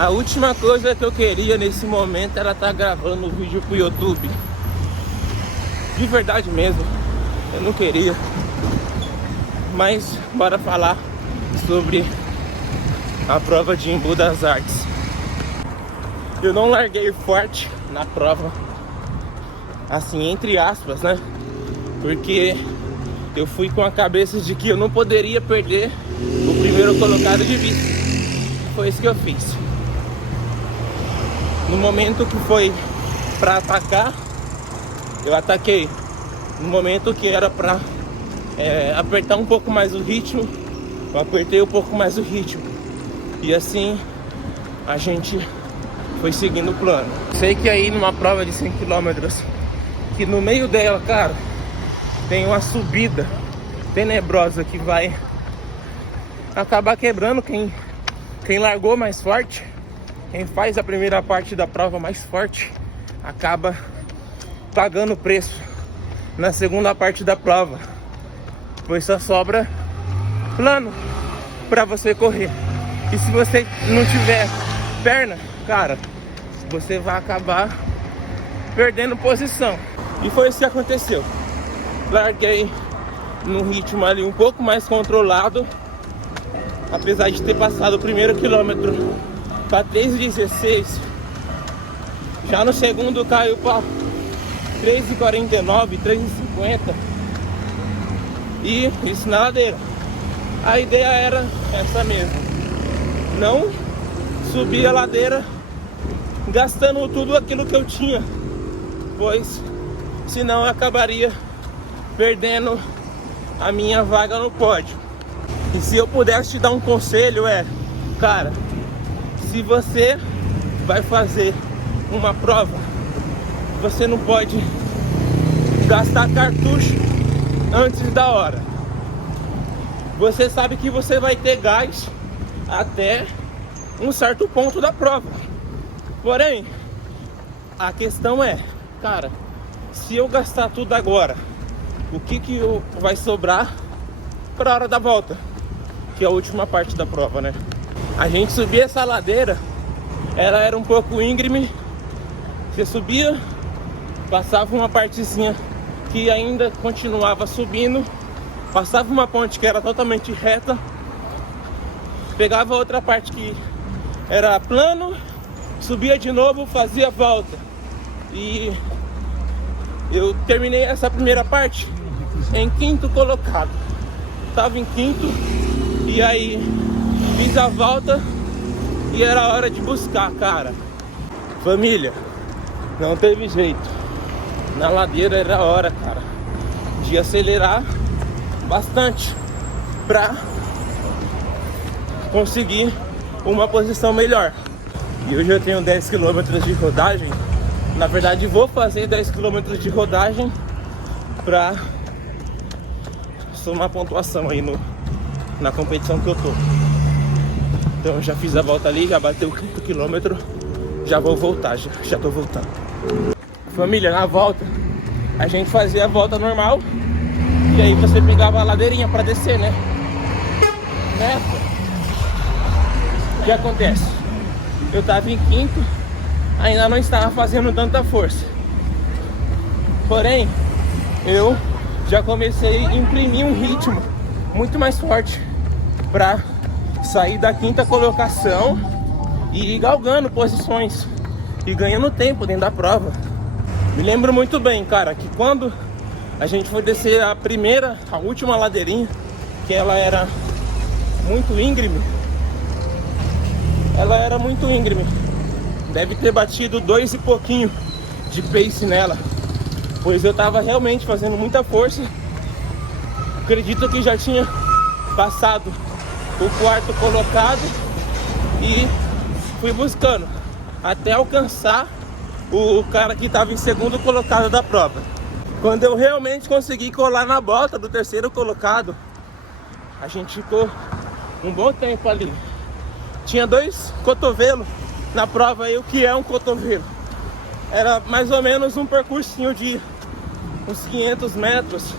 A última coisa que eu queria nesse momento era estar gravando o vídeo pro YouTube. De verdade mesmo, eu não queria. Mas bora falar sobre a prova de Embu das Artes. Eu não larguei forte na prova, assim, entre aspas, né? Porque eu fui com a cabeça de que eu não poderia perder o primeiro colocado de vista. Foi isso que eu fiz. No momento que foi pra atacar, eu ataquei. No momento que era pra apertar um pouco mais o ritmo, eu apertei um pouco mais o ritmo. E assim a gente foi seguindo o plano. Sei que aí numa prova de 100 km, que no meio dela, cara, tem uma subida tenebrosa que vai acabar quebrando quem largou mais forte. Quem faz a primeira parte da prova mais forte acaba pagando o preço na segunda parte da prova, pois só sobra plano para você correr. E se você não tiver perna, cara, você vai acabar perdendo posição. E foi isso que aconteceu. Larguei num ritmo ali um pouco mais controlado, apesar de ter passado o primeiro quilômetro para 3,16. Já no segundo caiu para 3,49, 3,50. E isso na ladeira. A ideia era essa mesmo: não subir a ladeira gastando tudo aquilo que eu tinha, pois senão eu acabaria perdendo a minha vaga no pódio. E se eu pudesse te dar um conselho cara, se você vai fazer uma prova, você não pode gastar cartucho antes da hora. Você sabe que você vai ter gás até um certo ponto da prova. Porém, a questão é, cara, se eu gastar tudo agora, o que vai sobrar para a hora da volta, que é a última parte da prova, né? A gente subia essa ladeira, ela era um pouco íngreme. Você subia, passava uma partezinha que ainda continuava subindo, passava uma ponte que era totalmente reta, pegava outra parte que era plano, subia de novo, fazia a volta. E eu terminei essa primeira parte em quinto colocado. Tava em quinto e aí fiz a volta e era hora de buscar, cara. Família, não teve jeito. Na ladeira era a hora, cara, de acelerar bastante pra conseguir uma posição melhor. E hoje eu tenho 10 km de rodagem. Na verdade vou fazer 10 km de rodagem pra somar pontuação aí na competição que eu tô. Então eu já fiz a volta ali, já bateu o quinto quilômetro. Já vou voltar, já tô voltando. Família, na volta a gente fazia a volta normal e aí você pegava a ladeirinha pra descer, né? Nessa, o que acontece? Eu tava em quinto, ainda não estava fazendo tanta força. Porém, eu já comecei a imprimir um ritmo muito mais forte pra sair da quinta colocação e ir galgando posições e ganhando tempo dentro da prova. Me lembro muito bem, cara, que quando a gente foi descer a última ladeirinha, que ela era muito íngreme, deve ter batido 2 e pouquinho de pace nela, pois eu tava realmente fazendo muita força. Acredito que já tinha passado o quarto colocado e fui buscando até alcançar o cara que estava em segundo colocado da prova. Quando eu realmente consegui colar na bota do terceiro colocado, a gente ficou um bom tempo ali. Tinha 2 cotovelos na prova aí. O que é um cotovelo? Era mais ou menos um percursinho de uns 500 metros.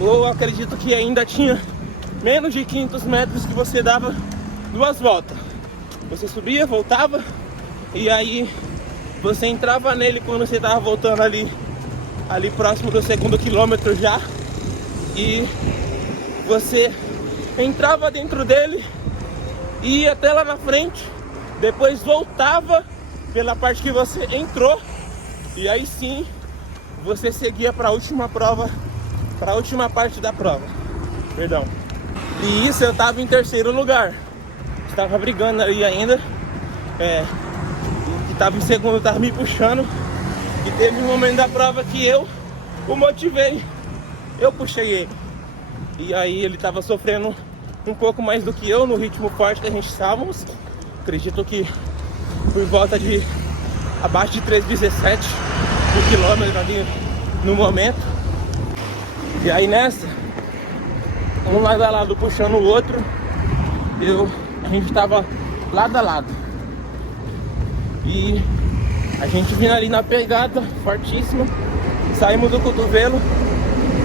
Ou acredito que ainda tinha menos de 500 metros que você dava 2 voltas. Você subia, voltava, e aí você entrava nele quando você tava voltando ali próximo do segundo quilômetro já, e você entrava dentro dele, ia até lá na frente, depois voltava pela parte que você entrou, e aí sim você seguia para a última prova, para a última parte da prova, perdão. E isso eu tava em terceiro lugar, estava brigando ali ainda, que tava em segundo, tava me puxando, e teve um momento da prova que eu o motivei, eu puxei ele, e aí ele tava sofrendo um pouco mais do que eu no ritmo forte que a gente estávamos. Acredito que por volta de abaixo de 3,17 por quilômetro ali no momento. E aí nessa, um lado a lado puxando o outro, a gente tava lado a lado. E a gente vindo ali na pegada, fortíssima, saímos do cotovelo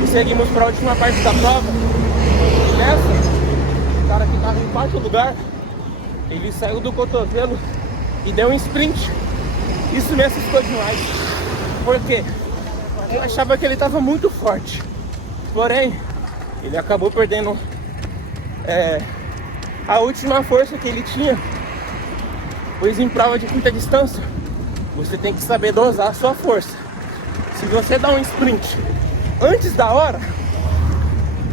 e seguimos para a última parte da prova. E nessa, o cara que estava em quarto lugar, ele saiu do cotovelo e deu um sprint. Isso me assustou demais, porque eu achava que ele estava muito forte, porém ele acabou perdendo a última força que ele tinha, pois em prova de curta distância você tem que saber dosar a sua força. Se você dá um sprint antes da hora,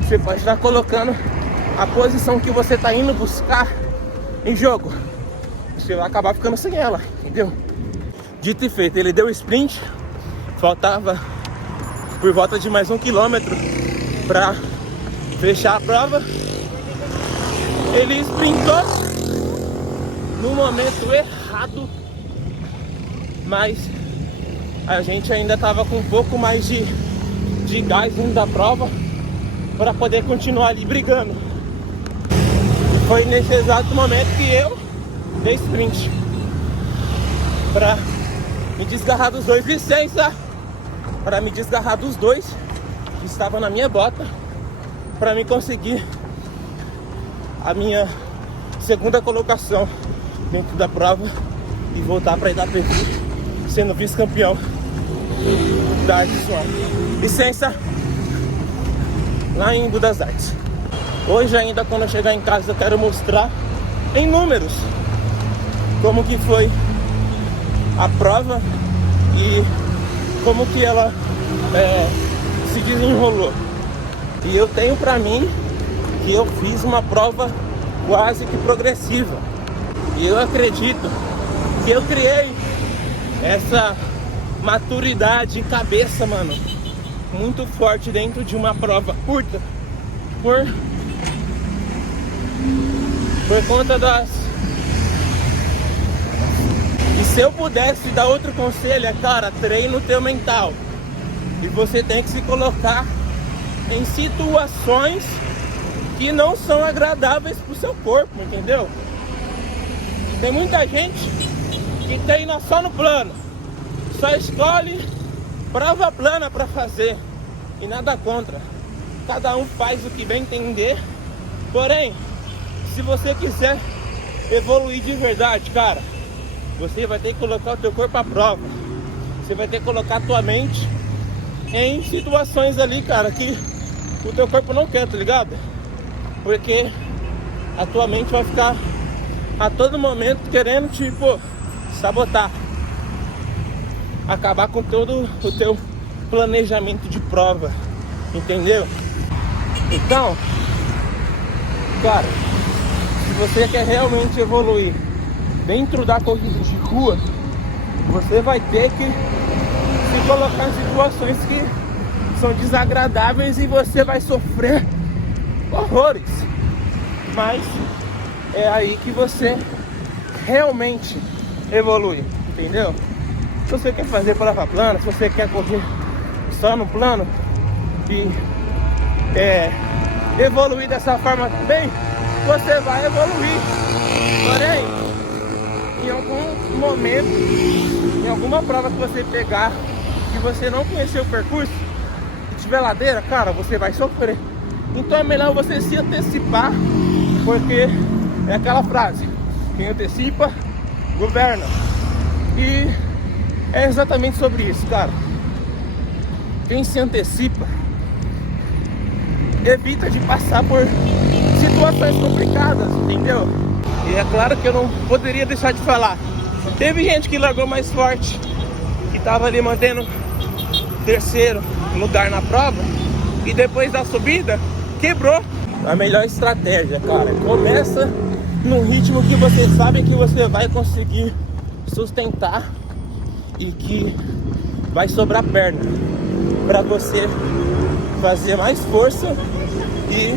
você pode estar colocando a posição que você está indo buscar em jogo. Você vai acabar ficando sem ela, entendeu? Dito e feito, ele deu o sprint, faltava por volta de mais 1 quilômetro para fechar a prova. Ele sprintou no momento errado, mas a gente ainda estava com um pouco mais de gás dentro da prova para poder continuar ali brigando. E foi nesse exato momento que eu dei sprint para me desgarrar dos dois. Licença! Para me desgarrar dos dois que estavam na minha bota, para me conseguir a minha segunda colocação dentro da prova e voltar para IWP sendo vice-campeão da Artes One. Licença! Lá em Embu das Artes. Hoje ainda, quando eu chegar em casa, eu quero mostrar em números como que foi a prova e como que ela se desenrolou. E eu tenho pra mim que eu fiz uma prova quase que progressiva. E eu acredito que eu criei essa maturidade e cabeça, mano, muito forte dentro de uma prova curta por conta das... E se eu pudesse dar outro conselho, cara, treina o teu mental. E você tem que se colocar em situações que não são agradáveis pro seu corpo, entendeu? Tem muita gente que treina só no plano, só escolhe prova plana para fazer, e nada contra. Cada um faz o que bem entender. Porém, se você quiser evoluir de verdade, cara, você vai ter que colocar o teu corpo à prova. Você vai ter que colocar a tua mente em situações ali, cara, que o teu corpo não quer, tá ligado? Porque a tua mente vai ficar a todo momento querendo, tipo, sabotar, acabar com todo o teu planejamento de prova, entendeu? Então, cara, se você quer realmente evoluir dentro da corrida de rua, você vai ter que se colocar em situações que são desagradáveis e você vai sofrer horrores. Mas é aí que você realmente evolui, entendeu? Se você quer fazer prova plana, se você quer correr só no plano e evoluir dessa forma também, você vai evoluir. Porém, em algum momento, em alguma prova que você pegar, que você não conheceu o percurso, e tiver ladeira, cara, você vai sofrer. Então é melhor você se antecipar, porque é aquela frase: Quem antecipa, governa. E é exatamente sobre isso, cara. Quem se antecipa evita de passar por situações complicadas, entendeu? E é claro que eu não poderia deixar de falar. Teve gente que largou mais forte, que tava ali mantendo terceiro lugar na prova, e depois da subida, quebrou. A melhor estratégia, cara, começa num ritmo que você sabe que você vai conseguir sustentar e que vai sobrar perna para você fazer mais força e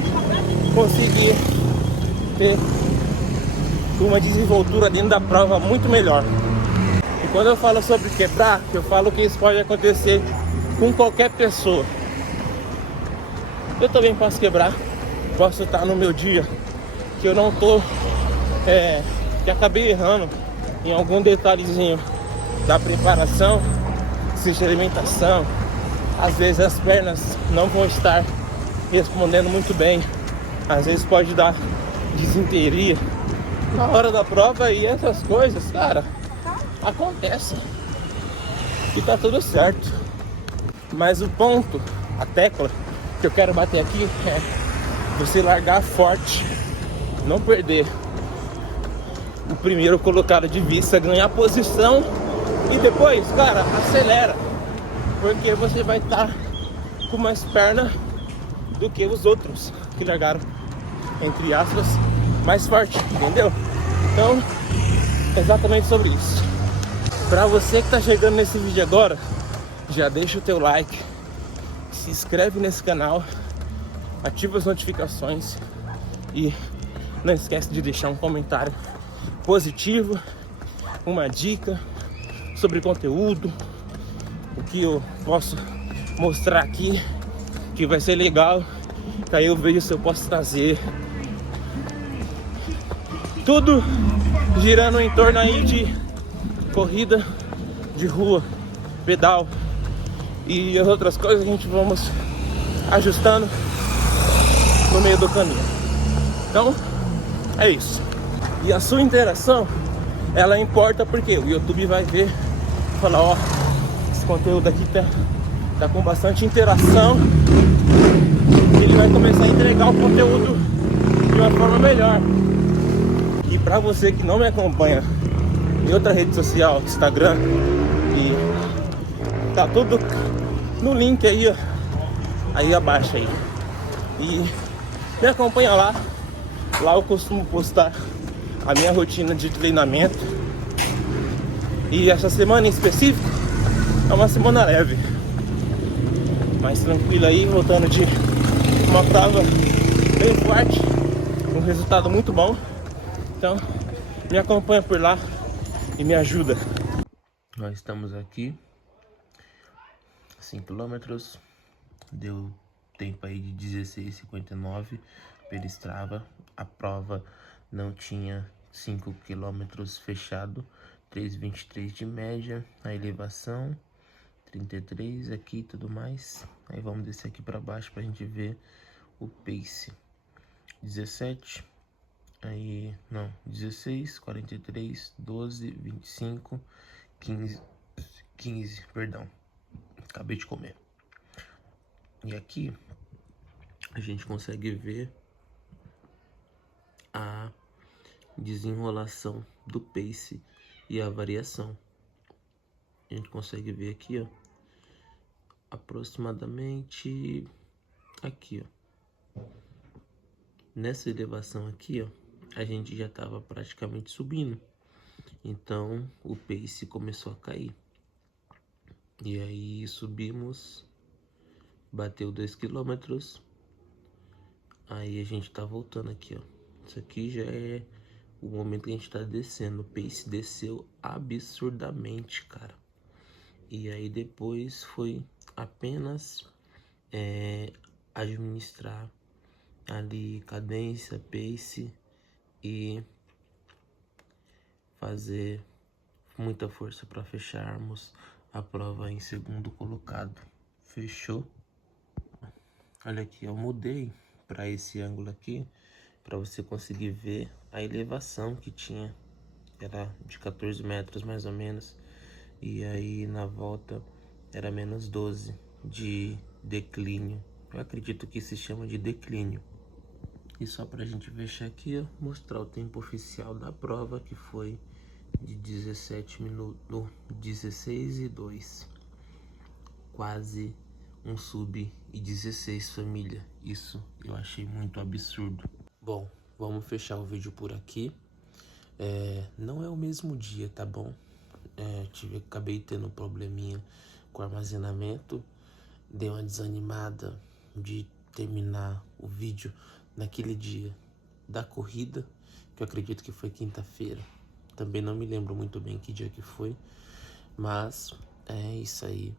conseguir ter uma desenvoltura dentro da prova muito melhor. E quando eu falo sobre quebrar, eu falo que isso pode acontecer com qualquer pessoa. Eu também posso quebrar, posso estar no meu dia que eu não tô, que acabei errando em algum detalhezinho da preparação, seja alimentação. Às vezes as pernas não vão estar respondendo muito bem, às vezes pode dar disenteria na hora da prova, e essas coisas, cara, acontecem e tá tudo certo. Mas o ponto, a tecla que eu quero bater aqui é você largar forte, não perder o primeiro colocado de vista, ganhar posição e depois, cara, acelera, porque você vai estar com mais perna do que os outros que largaram, entre aspas, mais forte, entendeu? Então, é exatamente sobre isso. Pra você que tá chegando nesse vídeo agora, já deixa o teu like, se inscreve nesse canal, ativa as notificações e não esquece de deixar um comentário positivo, uma dica sobre conteúdo, o que eu posso mostrar aqui que vai ser legal, que aí eu vejo se eu posso trazer. Tudo girando em torno aí de corrida de rua, pedal e as outras coisas a gente vamos ajustando no meio do caminho. Então, é isso. E a sua interação, ela importa porque o YouTube vai ver, falar, ó, esse conteúdo aqui tá com bastante interação, e ele vai começar a entregar o conteúdo de uma forma melhor. E pra você que não me acompanha em outra rede social, Instagram, e tá tudo no link aí, ó, aí abaixo aí. E me acompanha lá. Lá eu costumo postar a minha rotina de treinamento. E essa semana em específico é uma semana leve, mais tranquila aí, voltando de uma prova bem forte, um resultado muito bom. Então, me acompanha por lá e me ajuda. Nós estamos aqui, 5 km, deu tempo aí de 16,59 pela Strava. A prova não tinha 5 km fechado, 3,23 de média, a elevação 33 aqui e tudo mais. Aí vamos descer aqui para baixo pra gente ver o pace. 17, aí não, 16, 43, 12, 25, 15, perdão, acabei de comer. E aqui a gente consegue ver a desenrolação do pace e a variação. A gente consegue ver aqui, ó, aproximadamente aqui, ó, nessa elevação aqui, ó, a gente já estava praticamente subindo, então o pace começou a cair. E aí subimos, bateu 2 km, aí a gente tá voltando aqui, ó. Isso aqui já é o momento que a gente tá descendo. O pace desceu absurdamente, cara. E aí depois foi apenas administrar ali cadência, pace e fazer muita força para fecharmos a prova em segundo colocado. Fechou? Olha aqui, eu mudei para esse ângulo aqui para você conseguir ver a elevação que tinha era de 14 metros mais ou menos. E aí na volta era menos 12 de declínio. Eu acredito que se chama de declínio. E só pra gente fechar aqui, ó, mostrar o tempo oficial da prova, que foi de 17 minutos, 16 e 2. Quase um sub e 16, família. Isso eu achei muito absurdo. Bom, vamos fechar o vídeo por aqui. Não é o mesmo dia, tá bom? Acabei tendo um probleminha com armazenamento. Dei uma desanimada de terminar o vídeo naquele dia da corrida, que eu acredito que foi quinta-feira. Também não me lembro muito bem que dia que foi, mas é isso aí.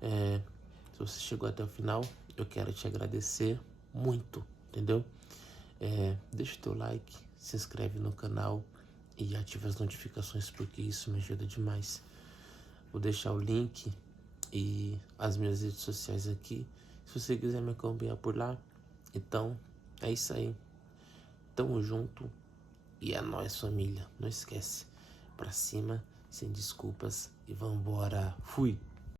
Se você chegou até o final, eu quero te agradecer muito, entendeu? Deixa o teu like, se inscreve no canal e ativa as notificações, porque isso me ajuda demais. Vou deixar o link e as minhas redes sociais aqui, se você quiser me acompanhar por lá. Então, é isso aí. Tamo junto e é nóis, família. Não esquece, pra cima, sem desculpas e vambora. Fui!